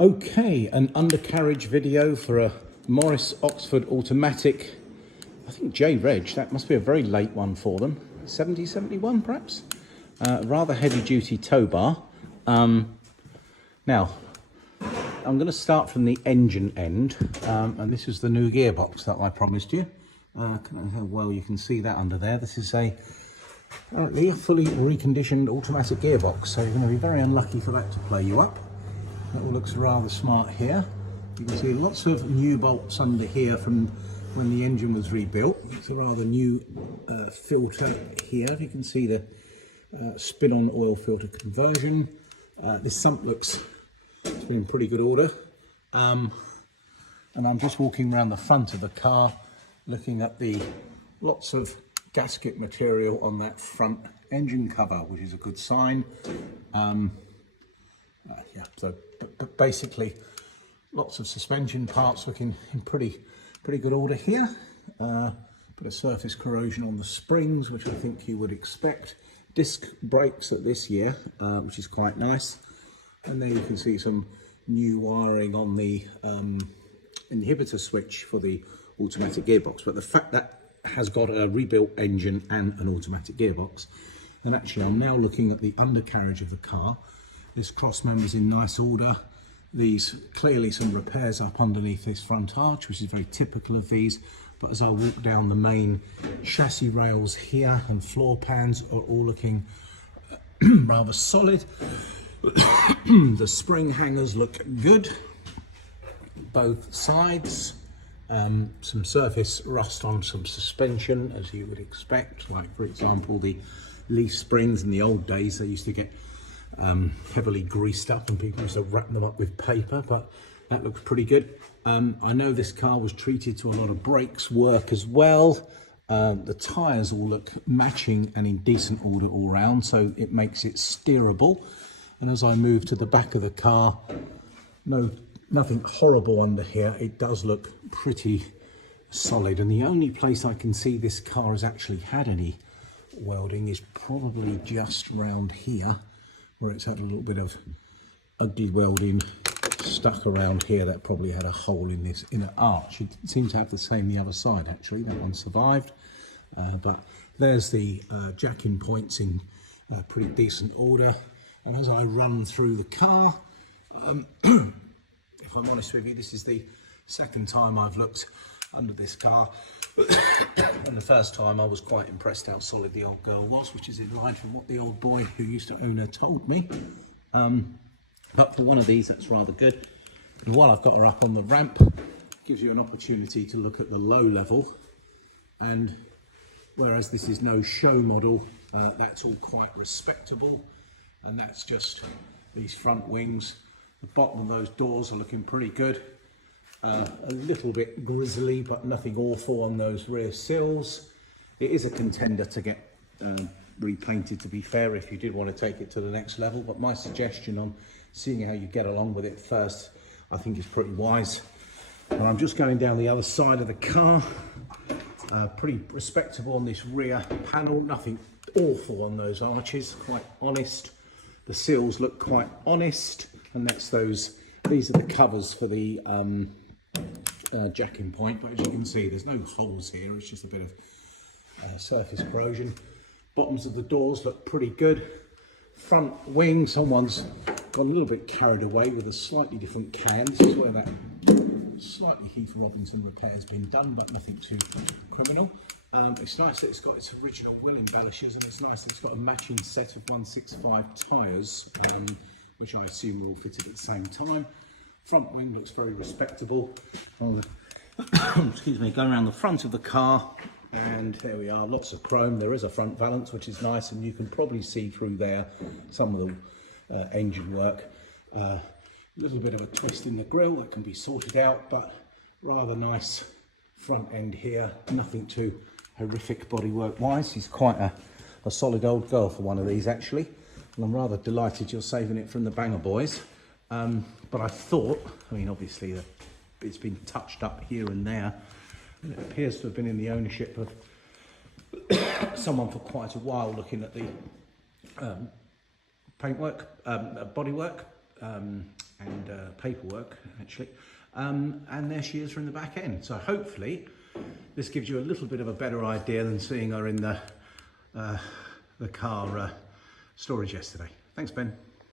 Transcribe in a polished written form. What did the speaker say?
Okay, an undercarriage video for a Morris Oxford automatic, I think J-Reg, that must be a very late one for them, 70, 71 perhaps? Rather heavy duty tow bar. Now, I'm going to start from the engine end, and this is the new gearbox that I promised you. I don't know how well you can see that under there. This is apparently a fully reconditioned automatic gearbox, so you're going to be very unlucky for that to play you up. That all looks rather smart here. You can see lots of new bolts under here from when the engine was rebuilt. It's a rather new filter here. You can see the spin-on oil filter conversion. This sump looks to be in pretty good order. And I'm just walking around the front of the car looking at the lots of gasket material on that front engine cover, which is a good sign. Yeah, so but basically lots of suspension parts looking in pretty good order here. Bit of surface corrosion on the springs, which I think you would expect. Disc brakes at this year, which is quite nice. And there you can see some new wiring on the inhibitor switch for the automatic gearbox. But the fact that has got a rebuilt engine and an automatic gearbox, and actually I'm now looking at the undercarriage of the car. This cross member's in nice order. These clearly some repairs up underneath this front arch, which is very typical of these. But as I walk down the main chassis rails here and floor pans are all looking rather solid. The spring hangers look good, both sides. Some surface rust on some suspension, as you would expect. Like for example, the leaf springs in the old days, they used to get heavily greased up and people used to wrap them up with paper, but that looks pretty good. I know this car was treated to a lot of brakes work as well. The tyres all look matching and in decent order all round, so it makes it steerable. And as I move to the back of the car, nothing horrible under here. It does look pretty solid, and the only place I can see this car has actually had any welding is probably just round here, where it's had a little bit of ugly welding stuck around here. That probably had a hole in this inner arch. It seemed to have the same the other side actually. That one survived, but there's the jack-in points in pretty decent order. And as I run through the car, if I'm honest with you, this is the second time I've looked under this car. And the first time I was quite impressed how solid the old girl was, which is in line from what the old boy who used to own her told me. But for one of these, that's rather good. And while I've got her up on the ramp, it gives you an opportunity to look at the low level. And whereas this is no show model, that's all quite respectable. And that's just these front wings. The bottom of those doors are looking pretty good. A little bit grizzly, but nothing awful on those rear sills. It is a contender to get repainted, to be fair, if you did want to take it to the next level. But my suggestion on seeing how you get along with it first, I think is pretty wise. And I'm just going down the other side of the car. Pretty respectable on this rear panel. Nothing awful on those arches, quite honest. The sills look quite honest. And that's these are the covers for the jack-in point, but as you can see, there's no holes here. It's just a bit of surface corrosion. Bottoms of the doors look pretty good. Front wing, someone's got a little bit carried away with a slightly different can. This is where that slightly Heath Robinson repair has been done, but nothing too criminal. It's nice that it's got its original wheel embellishers, and it's nice that it's got a matching set of 165 tyres, which I assume were all fitted at the same time. Front wing looks very respectable. Excuse me, going around the front of the car, and there we are, lots of chrome. There is a front valance, which is nice, and you can probably see through there some of the engine work. A little bit of a twist in the grille that can be sorted out, but rather nice front end here. Nothing too horrific bodywork wise. She's quite a solid old girl for one of these actually. And I'm rather delighted you're saving it from the Banger Boys. But I thought, I mean, obviously it's been touched up here and there, and it appears to have been in the ownership of someone for quite a while, looking at the paintwork, bodywork. and paperwork actually. And there she is from the back end. So hopefully this gives you a little bit of a better idea than seeing her in the car storage yesterday. Thanks, Ben.